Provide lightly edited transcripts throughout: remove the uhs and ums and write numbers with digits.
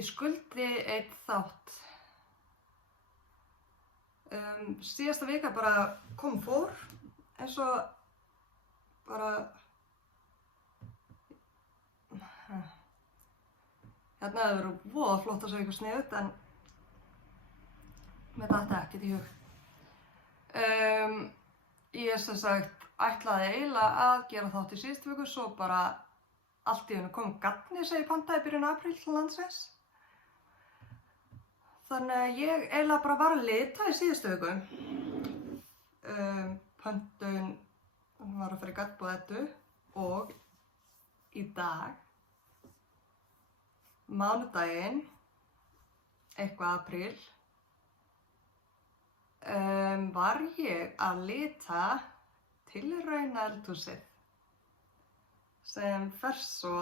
ég skuldi einn þátt. Síðasta vika bara kom og fór, eins og bara... Hérna hefur verið voða flott að segja eitthvað sniðugt, en mér datt ekkert í hug. Ég sem sagt ætlaði eiginlega að gera þátt í síðustu viku, svo bara allt í einu kom gatni sem ég pantaði í byrjun apríl til landsins. Þannig að ég eiginlega bara var að lita í síðustu viku. Pöntun var að fara í gattbúð Eddu og í dag, mánudaginn, eitthvað apríl, var ég að lita tilrauna eldhúsið sem fer svo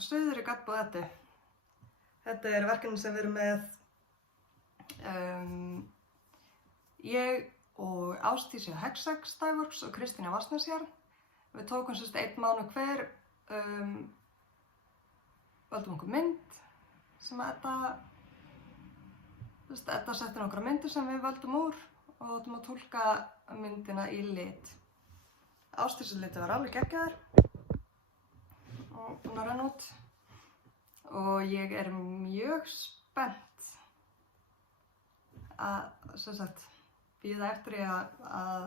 suður í gattbúð Eddu. Þetta er verkefni sem við erum með ég og Ásdís hjá Hexex Dyeworks og Kristín hjá Vatnsnesjarn. Við tókum sérst 1 mánuð hver, völdum okkur mynd sem Edda setti nokkra myndir sem við völdum úr og áttum að túlka myndina í lit. Ásdísar liti var alveg geggjaður og búin að renna út og ég er mjög spennt að sem sagt bíða eftir því að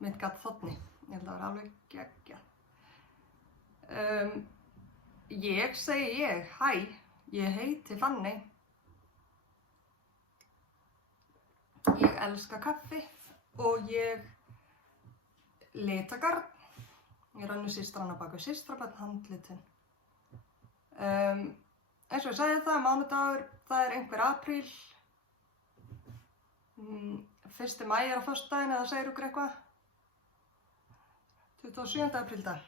mynd gat þotni. Ég held að það var alveg geggjað. Ég segi hæ, ég heiti Fanny. Ég elska kaffi og ég lita garn. Ég er önnur systran á bak við systrabörn handlitin. Eins og ég segi það, mánudagur, það er einhver apríl. 1. maí er á föstudaginn eða segir ykkur eitthvað. 27. apríl dag.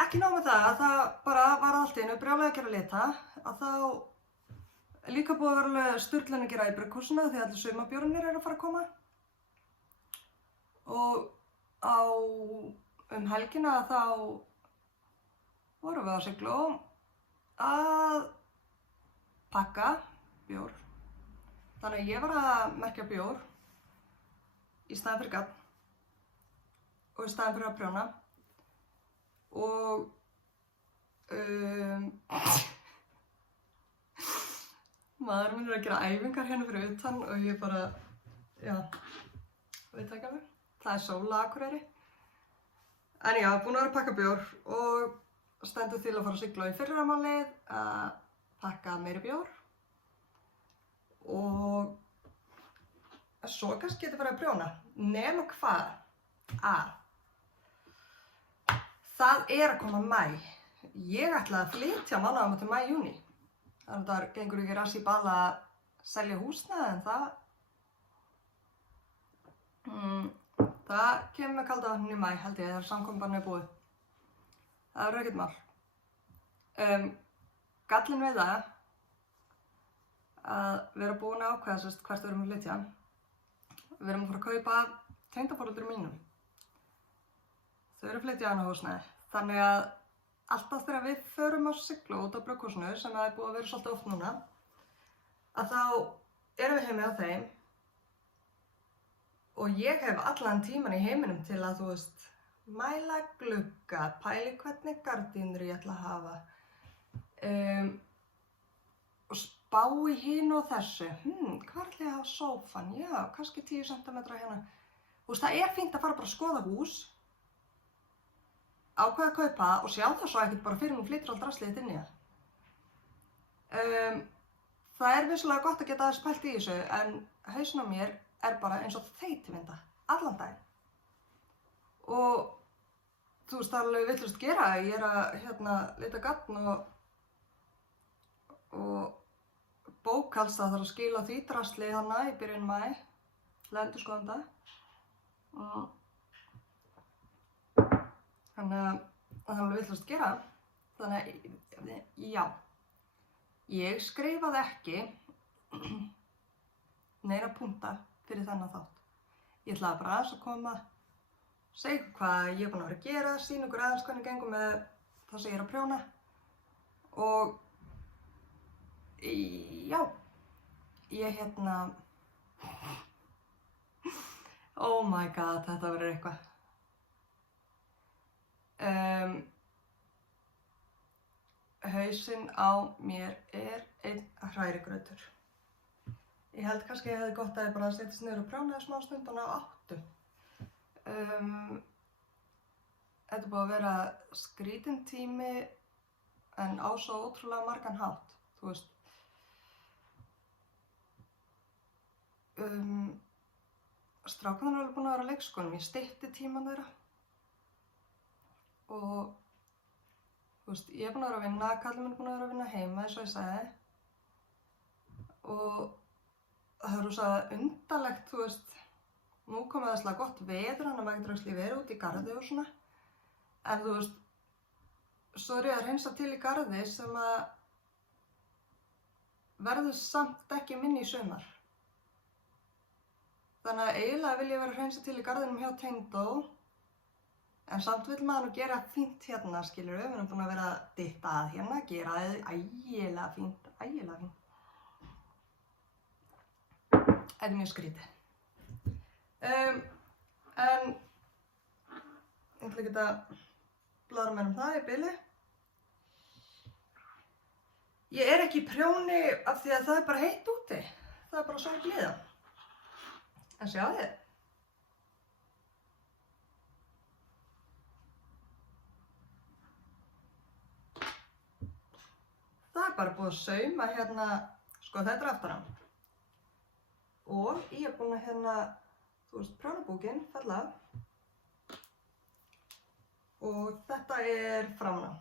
Ekki nóg með það að það bara var allt í einu brjálæði að gera lita, að þá líka búið að vera alveg sturlun að gera í brugghúsinu því allir sumarbjórnir eru að fara að koma. Og helgina þá vorum við á Sigló að pakka bjór. Þannig að ég var að merkja bjór í staðinn fyrir garn og í staðinn fyrir að prjóna. Og maður minn er að gera æfingar hérna fyrir utan og ég bara, veit ekki alveg. Það er sól á Akureyri. En já, búin að vera að pakka bjór og stendur til að fara að sigla í fyrramálið að pakka meiri bjór. Og svo kannski geti farið að prjóna. Nema hvað að það er að koma maí. Ég ætlaði að flytja mánaðamótin maí, júní. Þannig að það gengur ekki rass í bala að selja húsnæði en það kemur með kalda vatninu í maí held ég þegar samkomubann er búið. Það verður ekkert mál. Gallinn við það að vera búin að ákveða sérst hvert við erum að flytja. Við erum að fara að kaupa tengdaforeldrum mínum. Þau eru að flytja annað húsnæði. Þannig að alltaf þegar við förum á Sigló út á brugghúsinu, sem það er búið að vera svolítið oft núna, að þá erum við heimi á þeim og ég hef allan tíman í heiminum til að, þú veist, mæla glugga, pæli hvernig gardínur ég ætla að hafa og spá í hinu og þessu. Hvar ætla ég að hafa sófann? Já, kannski 10 cm hérna. Þú veist, það er fínt að fara bara að skoða hús, ákveða að kaupa og sjá það svo ekkert bara fyrir hún flytur allt draslið inn í það. Það er vissulega gott að geta aðeins pælt í þessu en hausinn á mér er bara eins og þeytivinda allan daginn. Og þú veist, það er alveg vitlaust að gera. Ég er að lita garn og bókhalds það þarf að skila því draslið hana í byrjun maí til endurskoðanda. Þannig að það er alveg vitlaust að gera. Þannig að, já, ég skrifaði ekki neina punkta fyrir þennan þátt. Ég ætlaði bara aðeins að koma, segja ykkur hvað ég er búin að vera að gera, sýna ykkur aðeins hvernig gengur með það sem ég er að prjóna og Já, ég oh my god, þetta verður eitthvað. Hausinn á mér einn hrærigrautur. Ég held kannski að ég hefði gott að ég bara setjast niður og prjónaði smá stund og ná 8. Þetta er búið að vera skrítinn tími en á svo ótrúlega margan hátt, þú veist. Strákarnir eru alveg búin að vera á leikskólanum, ég stytti tímann þeirra. Og, þú veist, ég er búin að vera að vinna, kallinn minn er búin að vera að vinna heima, eins og ég sagði. Og það er rosa undarlegt, þú veist, nú komið það slag gott veður, þannig að maður getur actually verið út í garði og svona. En þú veist, svo er ég að hreinsa til í garði sem að verður samt ekki minni í sumar. Þannig að eiginlega vil ég vera að hreinsa til í garðinum hjá Tengdó, en samt vill maður nú gera fínt hérna, skilurðu. Við erum búin að vera að dytta að hérna, gera það ægilega fínt, ægilega fínt. Þetta er mjög skrítið. En ég ætla ekki að bladra mér það í bili. Ég er ekki í prjóni af því að það er bara heitt úti. Það er bara svo blíða. En sjáðu þið. Það er bara búið að sauma hérna, sko þetta er aftan á. Og ég er búin að þú veist, prjónabúkinn fella af. Og þetta er framan á.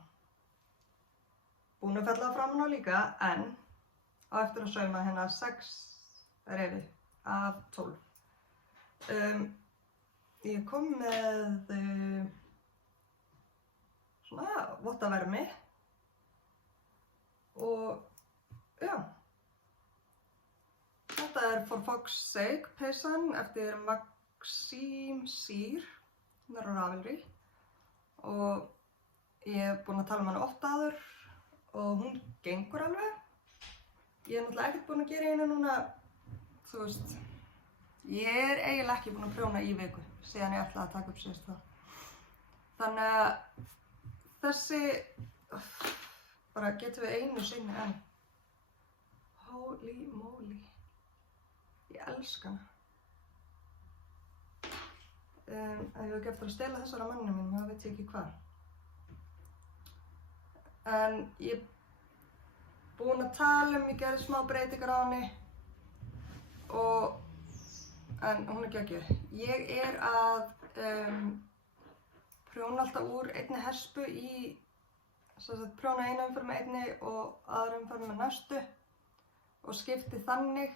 Búin að fella framan á líka, en á eftir að sauma 6 refi af 12. Ég kom með svona vottavermi og já. Þetta er For Fox's Sake peysan eftir Maxime Cyr, hún er á Ravelry og ég er búin að tala um hana oft áður og hún gengur alveg. Ég er náttúrulega ekkert búin að gera einu núna, þú veist, ég er eiginlega ekki búin að prjóna í viku síðan ég ætlaði að taka upp síðast það. Þannig að þessi, bara getum við einu sinni enn. Holy moly. Ég elska hana. Ef ég hef ekki eftir að stela þessara manninu mín, þá veit ég ekki hvað. En ég er búin að tala ég gerði smá breytingar á henni en hún er geggjuð. Ég er að prjóna alltaf úr einni hespu í, prjóna eina umferð með einni og aðra umferð með næstu og skipti þannig.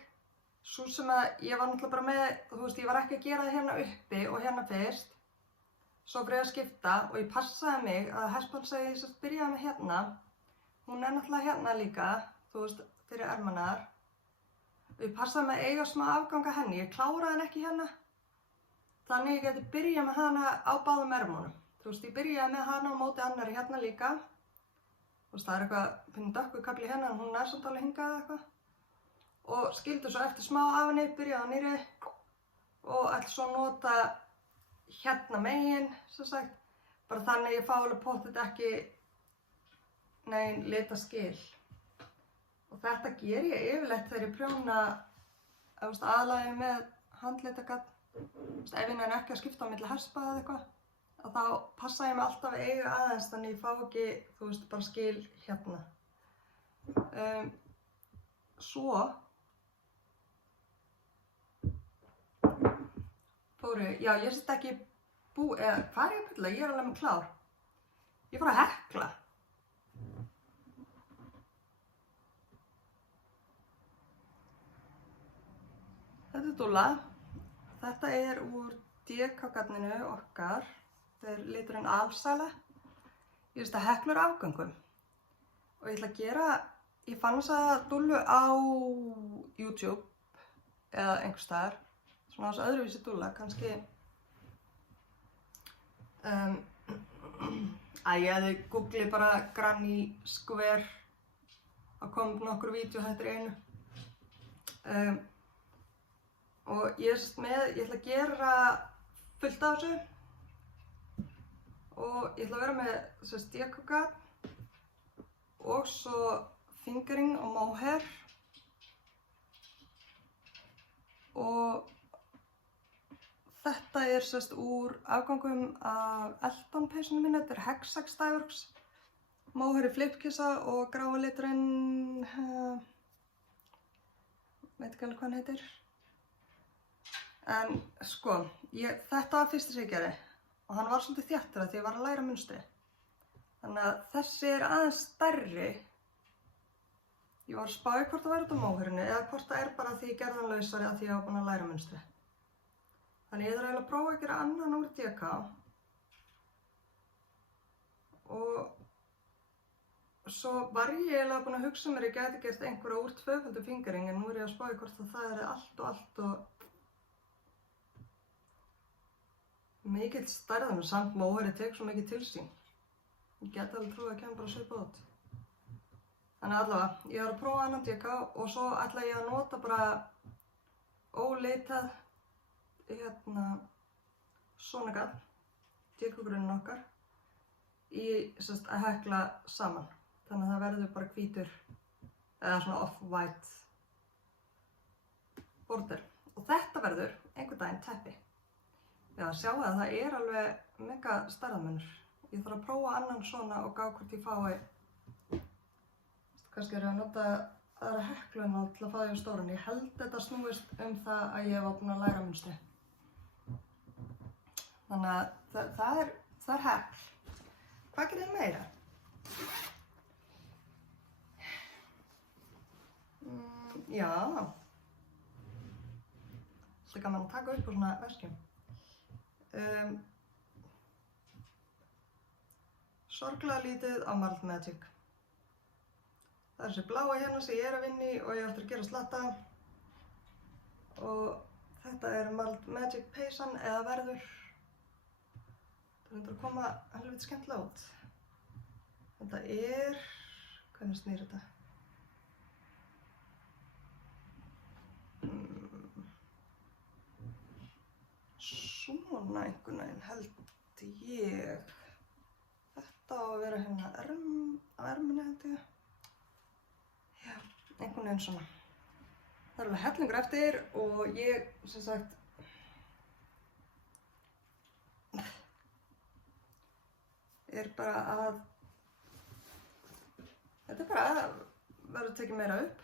Sú sem að ég var náttúrulega bara með, þú veist, ég var ekki að gera það hérna uppi og hérna fyrst. Svo fyrir ég að skipta og ég passaði mig að hespan segi þess að byrjaði með hérna. Hún er náttúrulega hérna líka, þú veist, fyrir ermarnar. Og ég passaði mig að eiga smá afganga henni, ég kláraði henni ekki hérna. Þannig ég geti byrjað með hana á báðum ermunum. Þú veist, ég byrjaði með hana á móti annari hérna líka. Þú veist, það er eitthvað, finnum dökku kafli hérna en hún er samt alveg hingað eða eitthvað. Og skildi svo eftir smá af henni, byrjaði á nýri og ætla svo að nota hérna megin, sem sagt, bara þannig ég fá alveg pottet ekki nein litaskil. Og þetta ger ég yfirleitt þegar ég prjóna aðlagi með handlitagat. Ef ég nenni ekki að skipta á milli hespa eða eitthvað, þá passa ég mig alltaf að eiga aðeins þannig ég fá ekki, þú veist, bara skil hérna. Svo já, ég sett ekki hvað er ég að bylla? Ég er alveg með klár. Ég fór að hekla. Þetta er dúlla. Þetta er úr DK-garninu okkar. Þetta er liturinn Alsæla. Ég sett að heklur afgöngum. Og ég ætla að gera, ég fann þessa dúllu á YouTube eða einhvers staðar. Svona þessu öðruvísi dúlla, kannski ég hefði googlið bara Granny Square Það kom nokkur vídeo þetta í einu. Og ég ætla að gera fullt af þessu. Og ég ætla að vera með dekogat og svo fingering og mohair. Og þetta úr afgangum af Elton peysunum minni. Þetta Hexax Dyeworks. Mohair í flipkissa og gráa liturinn, veit ekki alveg hvað hann heitir. En sko, þetta var fyrsta sem ég gerði. Og hann var svolítið þéttur því ég var að læra munstri. Þannig að þessi aðeins stærri. Ég var að spá í hvort það væri út af mohairinu eða hvort það bara því ég gerði hann lausari því ég var búin að læra munstri. Þannig ég þarf eiginlega að prófa að gera annan úr DK. Og svo var ég eiginlega búin að hugsa mér ég gæti gert einhverja úr tvöföldu fingering en nú ég að spá í hvort það allt og mikill stærðan og samt mohairið tekur svo mikið til sín. Ég geti alveg trúið að kemur bara svipað út. Þannig allavega, ég var að prófa annan DK og svo ætla ég að nota bara ólitað svona gall, DK-grunninn okkar, í að hekla saman. Þannig að það verður bara hvítur eða svona off-white border. Og þetta verður einhvern daginn teppi. Já, sjáu að það alveg mega stærðarmunur. Ég þarf að prófa annan svona og gá hvort ég fái. Kannski að nota aðra hekluna til að fá því á stóran. Ég held þetta snúist það að ég var búin að læra munstri. Þannig að það er hekl. Hvað gerir ég meira? Já. Þetta gaman að taka upp á svona verkjum. Sorglega lítið á Marled Magic. Það þessi bláa hérna sem ég að vinna í og ég eftir að gera slatta. Og þetta Marled Magic peysan eða verður. Það reyndar að koma helviti skemmtilega út. Þetta hvernig snýr þetta? Svona einhvern veginn held ég. Þetta á að vera hérna á erminni held ég. Já, einhvern veginn svona. Það alveg hellingur eftir og ég, sem sagt, bara að, þetta bara að verður tekið meira upp.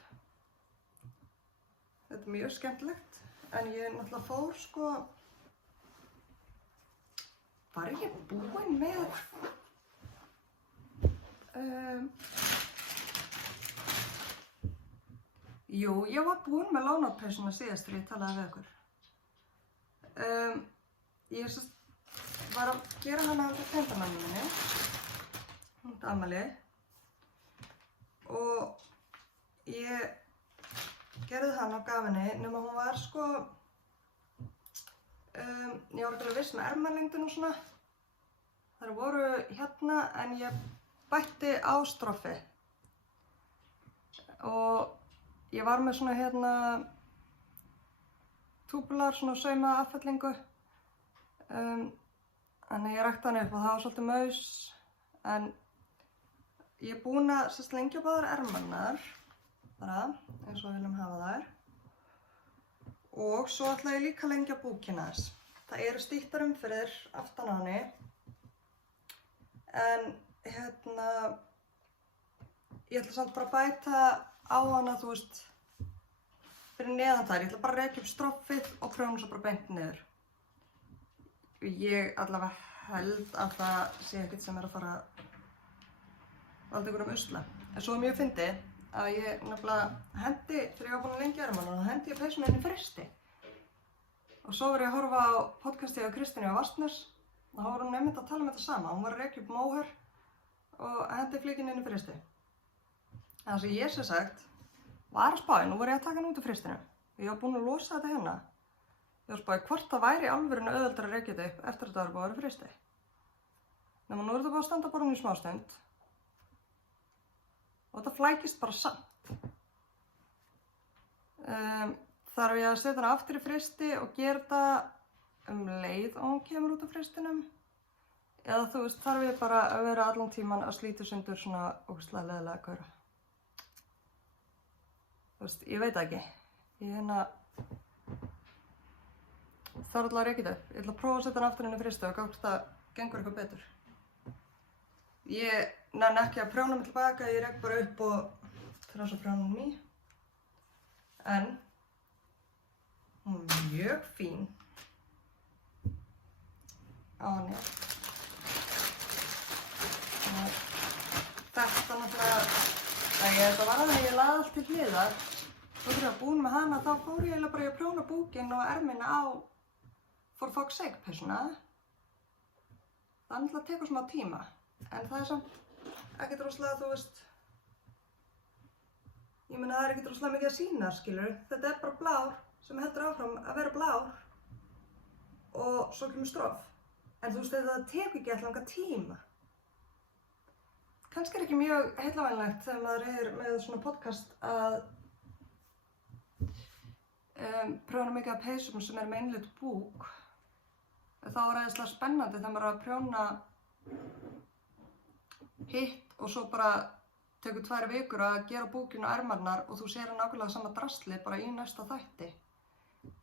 Þetta mjög skemmtilegt, en ég náttúrulega fór sko, var ég búin með, jú, ég var búin með lánapeysuna síðast þegar ég talaði við ykkur. Ég var að gera hana á tengdamömmu minni, hún afmæli, og ég gerði hana á gaf henni, nema hún var sko, ég var ekki alveg viss með ermalengdin og svona. Þær voru hérna en ég bætti á stroffi. Og ég var með svona hérna túbular, svona sauma affellingu. Þannig ég rækti hann upp og það var svolítið maus. En ég er búin að lengja upp á þær ermarnar, bara eins og við viljum hafa þær. Og svo ætla ég líka að lengja búkina þess. Það eru stýttar umferðir aftan á henni. En hérna, ég ætla samt bara að bæta á hana, þú veist, fyrir neðan þær. Ég ætla bara að rekja upp stroffið og prjóna svo bara beint niður. Ég allavega held að það sé ekkert sem að fara að valda ykkur usla. En svo mjög fyndið að ég nefnilega hendi, þegar ég var búin að lengja ermana, þá hendi ég peysuna inn í frysti. Og svo var ég að horfa á podcastið á Kristínu á Vastnes og þá var hún einmitt að tala um þetta sama. Hún var að rekja upp mohair og hendi flíkinn inn í frysti. Það sem ég sem sagt var að spá, nú var ég að taka hann út úr frystinu. Ég var búin að losa þetta hérna. Ég var að spá hvort það væri í alvörinu auðveldara að rekja þetta upp eftir að þetta var búið að vera í frysti. Nú er þetta búið að standa á borðinu í smástund. og þetta flækist bara samt. Þarf ég að setja hana aftur í frysti og gera þetta leið og hún kemur út af frystinum? Eða þú veist, þarf ég bara að vera allan tíman að slíta sundur svona ógeðslega leiðilega gaura? Þú veist, ég veit ekki. Ég þarf alltaf að rekja þetta upp. Ég ætla að prófa að setja hana aftur inn í frysti og gátt það gengur eitthvað betur. Ég nenni ekki að prjóna mig tilbaka, ég rek bara upp og þrjá prjónunum í. En hún er mjög fín á henni. Þetta náttúrulega, þetta var þannig að ég laði allt til hliðar. Svo þegar ég var búin með hana þá fór ég eiginlega bara að prjóna búkinn og ermina á For Fuck's Sake peysuna. Það náttúrulega tekur smá tíma, en það er samt ekkert rosalega, þú veist, ég meina það er ekkert rosalega mikið að sýna, skilur. Þetta er bara blár sem heldur áfram að vera blár og svo kemur strof. En þú veist, þetta tekur ekki alltaf langa tíma. Kannski er ekki mjög heillavænlegt þegar maður er með svona podcast að prjóna mikið af peysum sem er með einlit búk. Þá er æðislega spennandi þegar maður er að prjóna hitt og svo bara tekur 2 vikur að gera búkinn og ermarnar og þú sér nákvæmlega sama drasli bara í næsta þætti.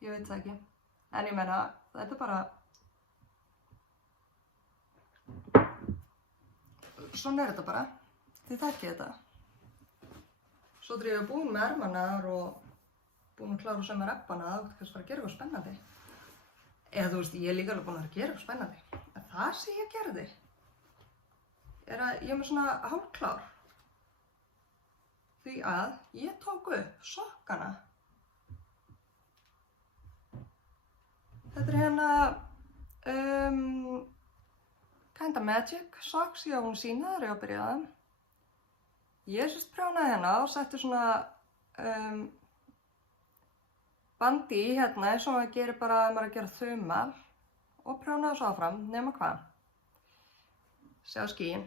Ég veit það ekki. En ég meina, þetta er bara svona er þetta bara. Þið þekkið þetta. Svo þegar ég var búin með ermarnar og búin að klára sömu reppana, þá kannski fara að gera eitthvað spennandi. Eða þú veist, ég er líka alveg búin að gera eitthvað spennandi. En það sem ég gerði er að ég er með svona hálfklár. Því að ég tók upp sokkana. Þetta er hérna Kinda Magic socks, ég á hún sína þegar ég var að byrja það. Ég sérst prjónaði hérna og setti svona bandi í hérna eins og maður gerir bara ef maður er að gera þumal og prjónaði svo áfram, nema hvað. Sjá skín,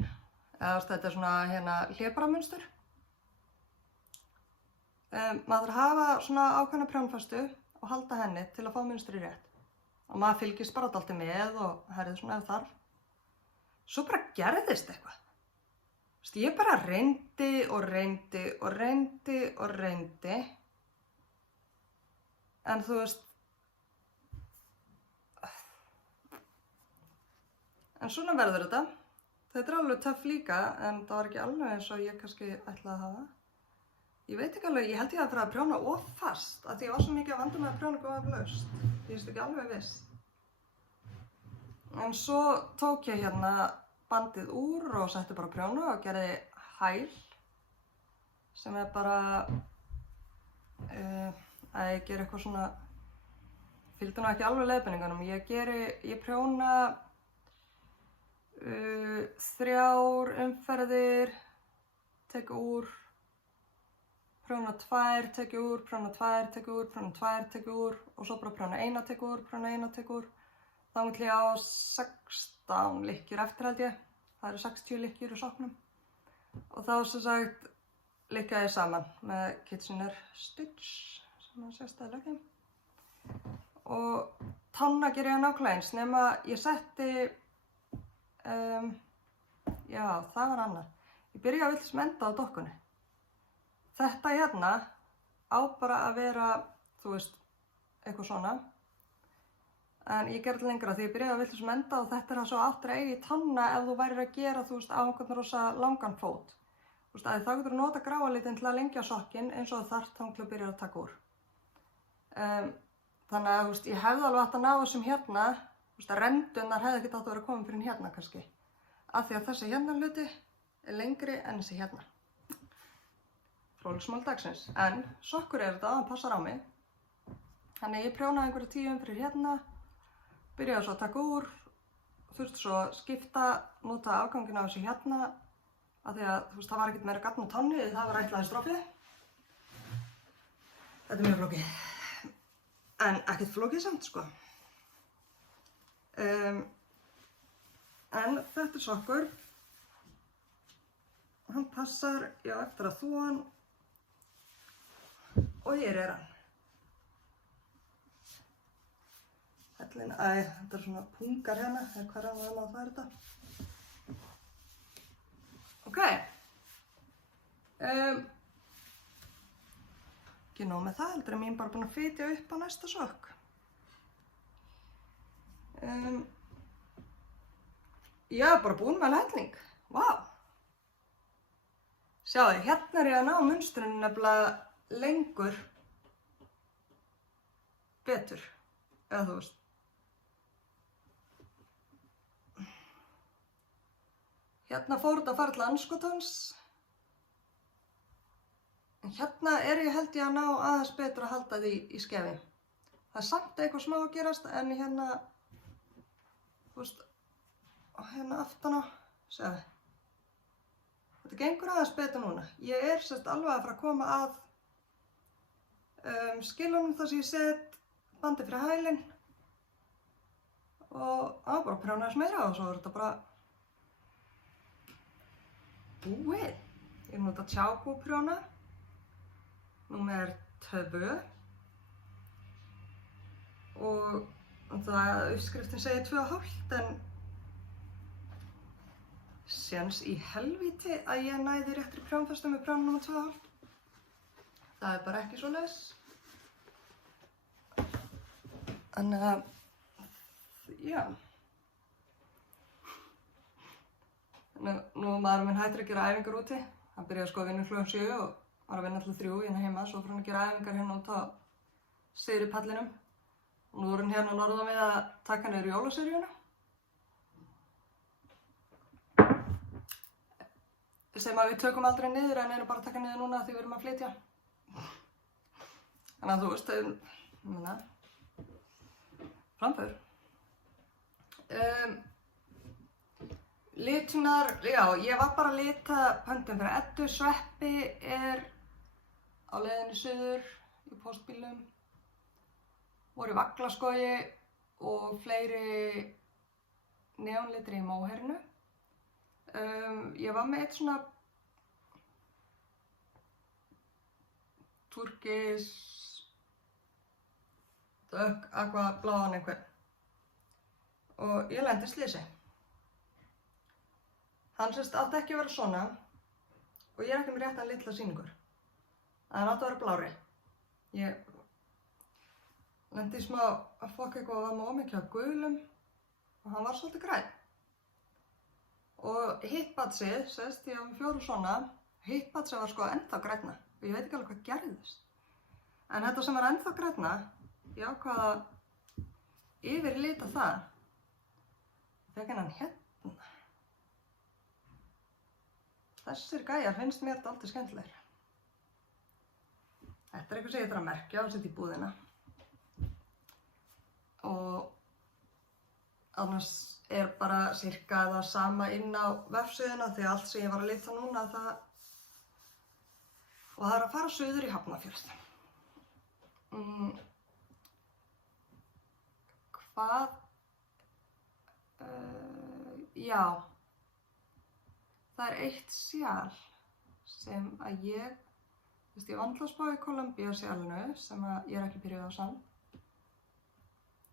eða þetta er svona hérna hlébarðamunstur. Maður þarf að hafa svona ákveðna prjónfestu og halda henni til að fá munstri rétt. Og maður fylgist bara dálítið með og herðið svona ef þarf. Svo bara gerðist eitthvað. Ég bara reyndi og reyndi og reyndi og reyndi. En þú veist, en svona verður þetta. Þetta er alveg töff líka, en það var ekki alveg eins og ég kannski ætlaði að hafa. Ég veit ekki alveg, ég held ég að fara að prjóna of fast, af því ég var svo mikið að vanda með að prjóna of laust. Ég veist ekki alveg viss. En svo tók ég hérna bandið úr og setti bara prjóna og gerði hæl, sem er bara að ég geri eitthvað svona, fylgdi nú ekki alveg leiðbeiningunum. Ég prjóna 3 umferðir, tek úr, prjóna 2, tek úr, prjóna 2, tek úr, prjóna 2, tek úr og svo bara prjóna 1, tek úr, prjóna 1, tek úr. Þangað ég á 16 lykkjur eftir held ég. Það eru 60 lykkjur í sokknum. Og þá sem sagt likkaði ég saman með Kitchener Stitch. Sem að sést að lögum. Og tanna ger ég nákvæmlega eins, nema ég setti, já það var annað. Ég byrjaði að vilja enda á dokkunni. Þetta hérna á bara að vera, þú veist, eitthvað svona. En ég gerði lengra því ég byrjaði að vilja enda og þetta er það svo áttur að eiga í tanna ef þú værir að gera, þú veist, á einhvern rosa langan fót. Þú veist, þá getur þú nota gráalitinn til að lengja sokkinn eins og þarft þangað til að byrja að taka úr. Þannig að, þú veist, ég hefði alveg átt að ná þessum hérna, þú veist, að rendunar hefði ekkert átt að vera komin fyrir hérna kannski. Af því að þessi hérna hluti er lengri en þessi hérna. Fróðleiksmál dagsins. En sokkur er þetta, hann passar á mig. Þannig að ég prjónaði einhverja 10 umferðir hérna, byrjaði svo að taka úr, þurfti svo að skipta, nota afganginn af þessu hérna, af því að, þú veist, það var ekkert meira gatn á tánni, það var ætlaði strófið. Þetta er mjög flókið. En ekkert flókið samt, sko. En þetta er sokkur. Hann passar, já, eftir að þvo hann. Og hér hann. Hellin, þetta svona pungar hérna, eða hvað er hann að færa þetta? Ok. Ekki nóg með það, heldur mín bara búin að fitja upp á næsta sokk. Ég er bara búin með helling. Vá. Sjáðu, hérna er ég að ná munstrinu nefnilega lengur betur, eða þú veist. Hérna fór þetta að fara til andskotans. En hérna er ég held ég að ná aðeins betur að halda því í skefi. Það er samt eitthvað smá að gerast en hérna, þú veist, hérna aftan á, sjáðu. Þetta gengur aðeins betur núna. Ég er sérst alveg að fara að koma að skilunum þar sem ég set bandi fyrir hælinn og bara prjóna þess meira og svo er þetta bara búið. Ég nota Tjauco prjóna, númer 2 og það uppskriftin segir 2,5 en séns í helvíti að ég næði réttri prjónfestu með prjóna númer 2,5. Það er bara ekki svoleiðis. Þannig að, já. Nú maður minn hættir að gera æfingar úti. Hann byrjaði sko að vinna klukkan 7 og var að vinna til 3 hérna heima. Svo fór hann að gera æfingar hérna út á syðri pallinum. Og nú er hann hérna norðan við að taka niður jólaseríuna. Sem að við tökum aldrei niður en erum bara að taka niður núna því við erum að flytja. Þannig að þú veist, framför. Litunar, já, ég var bara að lita pöndum fyrir Eddu. Sveppi er á leiðinni suður í póstbílnum. Voru í Vaglaskogi og fleiri neonlitri í Móhernu. Ég var með eitt svona turkis, dökk, aqua, bláan einhvern. Og ég lenti í slysi. Hann sérst átti ekki að vera svona og ég er ekki með réttan litla sýningur. Hann átti að vera blári. Ég lenti í smá að fokka eitthvað og var með ómikið af gulum og hann var svolítið grænn. Og hittbatsið, sérst, ég var með 4 svona, hittbatsið var sko ennþá grænna og ég veit ekki alveg hvað gerðist. En þetta sem var ennþá grænna, ég ákvað að yfirlita það. Fekk hann hérna. Þessir gæjar finnst mér dálítið skemmtilegir. Þetta er eitthvað sem ég þarf að merkja og setja í búðina. Og annars er bara cirka það sama inn á vefsíðuna því allt sem ég var að lita núna það er að fara suður í Hafnarfjörð. Hvað? Já, það er eitt sjal sem að ég vandla spá í Columbia sjálinu sem að ég er ekki byrjuð á samt.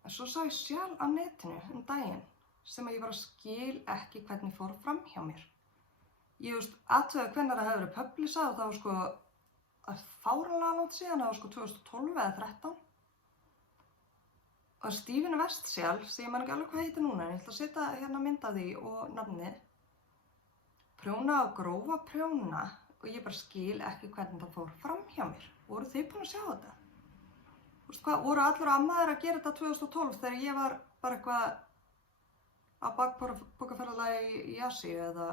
En svo sá ég sjal á netinu daginn sem að ég bara skil ekki hvernig fór fram hjá mér. Ég athugaði hvenær það hefði verið publisað og það var sko fáránlega langt síðan, það var sko 2012 eða 13. Og Stephen West sjal, sem ég man ekki alveg hvað heitir núna, en ég ætla að setja hérna mynd af því og nafnið. Prjóna og grófa prjóna og ég bara skil ekki hvernig það fór fram hjá mér. Voru þið búin að sjá þetta? Þú veist hvað, voru allir ammaðir að gera þetta 2012 þegar ég var bara eitthvað að bakpokaferðalagi í Asíu eða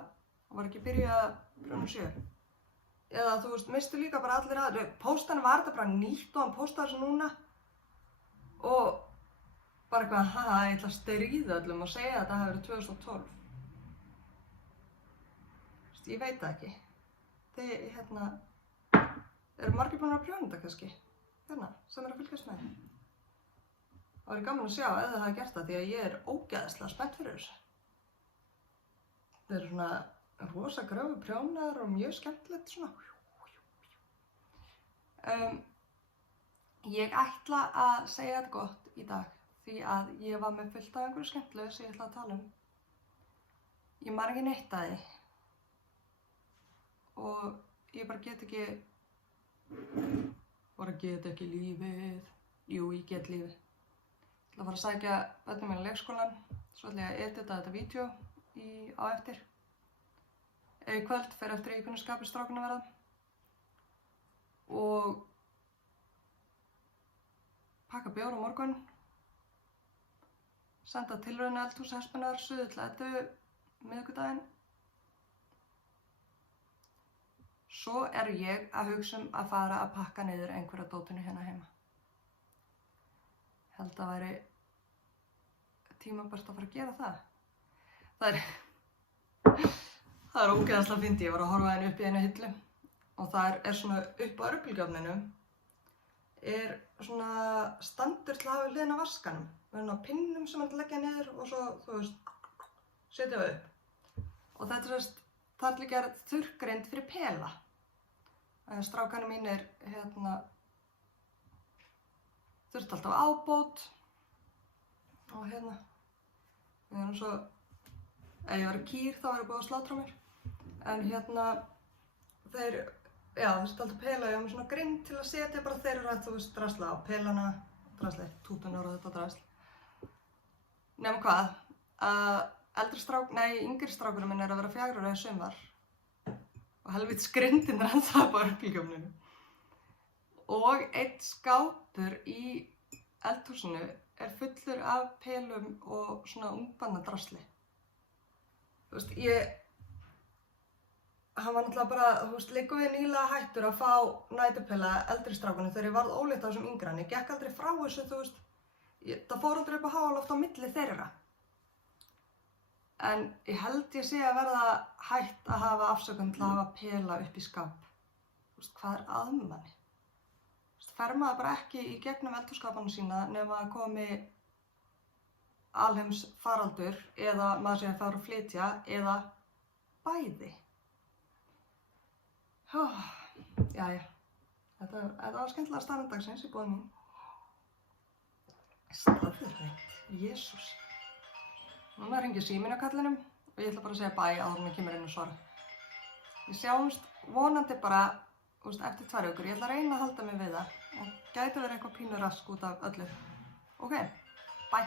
var ekki byrjað að prjóna 7. Eða þú veist, mistu líka bara allir aðri. Póstanum var þetta bara nýtt og hann póstaði þessu núna og bara eitthvað, ég ætla að stríða öllum og segja að þetta hafi verið 2012. Þú veist, ég veit það ekki. Þið, eru margir búin að prjóna þetta kannski? Hérna, sem er að fylgjast með. Það væri gaman að sjá ef það hafi gert það því að ég er ógeðslega spennt fyrir þessu. Þetta eru svona rosa gráu prjónar og mjög skemmtilegt svona. Ég ætla að segja þetta gott í dag því að ég var með fullt af einhverju skemmtilegu sem ég ætla að tala um. Ég man ekki neitt að því og ég bara get ekki lífið. Jú, ég get lífið. Ég ætla að fara að sækja börnin mín á leikskólann, svo ætla ég að edita þetta vídeo á eftir. Í kvöld fer eftir í hvernig skapi strákunum verða og pakka bjór á morgun, senda tilraun eldhús Hespunar suður til Eddu miðvikudaginn. Svo ég að hugsa að fara að pakka niður einhverja dótinu hérna heima. Held að væri tímabært að fara að gera það. Það er ógeðslega fyndið. Ég var að horfa henni upp í eina hillu og það svona upp á örbylgjuofninum svona standur til að hafa hliðina á vaskanum. Með pinnum sem hann leggja niður og svo, setja upp. Og þetta það líka þurrgreind fyrir pela. Strákarnir mínir þurfti alltaf ábót og við erum svo, ef ég væri kýr þá búið að slátra mér. En þeir, þurfti alltaf pela, ég var með svona grind til að setja bara þeir eru að drasla á pelana, drasla, tútunar og þetta drasl. Nefnum hvað, yngri strákurinn minn að vera 4 ára í sumar og helvítis grindin ennþá upp á örbylgjuofninum. Og einn skápur í eldhúsinu fullur af pelum og svona ungbarnadrasli. Hann var náttúrulega bara, liggur við nýlega hættur að fá næturpela eldri strákunum þegar ég varð ólétt á þessum yngri. En ég gekk aldrei frá þessu, það fór aldrei upp á háaloft á milli þeirra. En ég held ég sé að verða hætt að hafa afsökun til að hafa pela upp í skáp. Hvað að manni? Fer maður bara ekki í gegnum eldhússkapana sína nema að komi alheims faraldur eða maður sé að fara að flytja eða bæði. Jæja, þetta var skemmtilega staðan dagsins í boði mín. Staðreynd, Jesús. Núna hringir síminn á kallinum og ég ætla bara að segja bæ áður en ég kemur inn og svara. Við sjáumst vonandi bara eftir 2 vikur. Ég ætla að reyna að halda mig við það og gæti verið eitthvað pínu rask út af öllu. Ok, bæ.